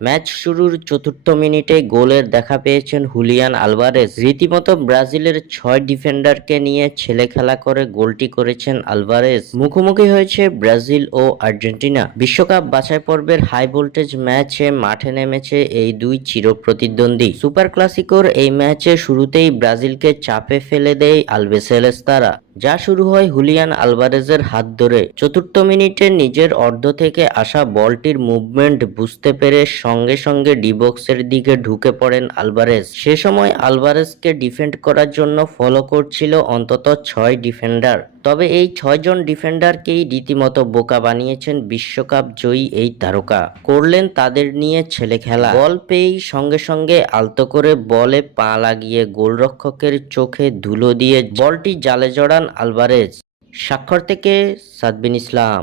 Match শুরুর চতুর্থ মিনিটে গোলের দেখা পেয়েছেন হুলিয়ান আলভারেজ। রীতিমতো ব্রাজিলের ছয় ডিফেন্ডারকে নিয়ে ছেলে খেলা করে গোলটি করেছেন আলভারেজ। মুখোমুখি হয়েছে ব্রাজিল ও আর্জেন্টিনা। বিশ্বকাপ বাছাই পর্বের হাই ভোল্টেজ ম্যাচে মাঠে নেমেছে এই দুই চিরপ্রতিদ্বন্দ্বী। সুপার ক্লাসিকোর এই ম্যাচে শুরুতেই ব্রাজিলকে চাপে ফেলে দেয় আলবেসেলেস্তারা যা শুরু হয় হুলিয়ান আলভারেজের হাত ধরে। চতুর্থ মিনিটে নিজের অর্ধ থেকে আসা বলটির মুভমেন্ট বুঝতে পেরে সঙ্গে সঙ্গে ডিবক্সের দিকে ঢুকে পড়েন আলভারেজ। সে সময় আলভারেজকে ডিফেন্ড করার জন্য ফলো করছিল অন্তত ছয় ডিফেন্ডার। তবে এই ছয়জন ডিফেন্ডারকেই রীতিমতো বোকা বানিয়েছেন বিশ্বকাপ জয়ী এই তারকা। করলেন তাদের নিয়ে ছেলে খেলা। বল পেয়েই সঙ্গে সঙ্গে আলতো করে বলে পা লাগিয়ে গোলরক্ষকের চোখে ধুলো দিয়ে বলটি জালে জড়ান আলভারেজ। স্বাক্ষর থেকে সাদবিন ইসলাম।